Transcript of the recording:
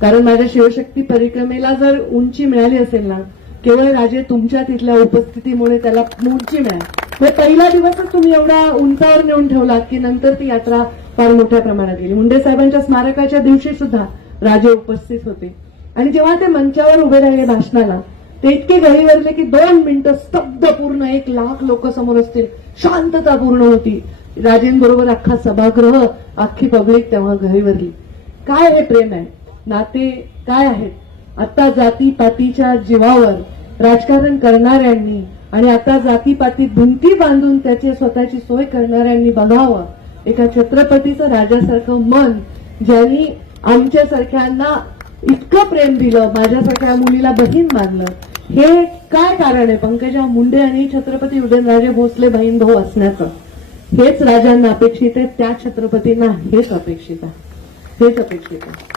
कारण माझ्या शिवशक्ती परिक्रमेला जर उंची मिळाली असेल ना, केवळ राजे तुमच्या तिथल्या उपस्थितीमुळे त्याला उंची मिळाली. पहिला दिवसच तुम्ही एवढा उंचावर नेऊन ठेवलात की नंतर ती यात्रा फार मोठ्या प्रमाणात गेली. मुंडे साहेबांच्या स्मारकाच्या दिवशी सुद्धा राजे उपस्थित होते आणि जेव्हा ते मंचावर उभे राहिले भाषणाला, ते इतके गहिवरले की 2 मिनिटं स्तब्ध, पूर्ण 1 लाख लोक समोर असतील, शांतता पूर्ण होती. राजेंबरोबर अख्खा सभागृह, अख्खी पब्लिक तेव्हा गहिवरली. काय हे प्रेम आहे, नाते काय आहेत. आता जातीपातीच्या जीवावर राजकारण करणाऱ्यांनी आणि आता जातीपातीत भिंती बांधून त्याची स्वतःची सोय करणाऱ्यांनी बघावं एका छत्रपतीचं राजासारखं मन, ज्यांनी आमच्यासारख्यांना इतकं प्रेम दिलं, माझ्यासारख्या मुलीला बहीण मानलं. हे काय कारण आहे पंकजा मुंडे आणि छत्रपती उदयनराजे भोसले बहीण भाऊ असण्याचं? हेच राजांना अपेक्षित आहे, त्या छत्रपतींना हेच अपेक्षित आहे, हेच अपेक्षित आहे.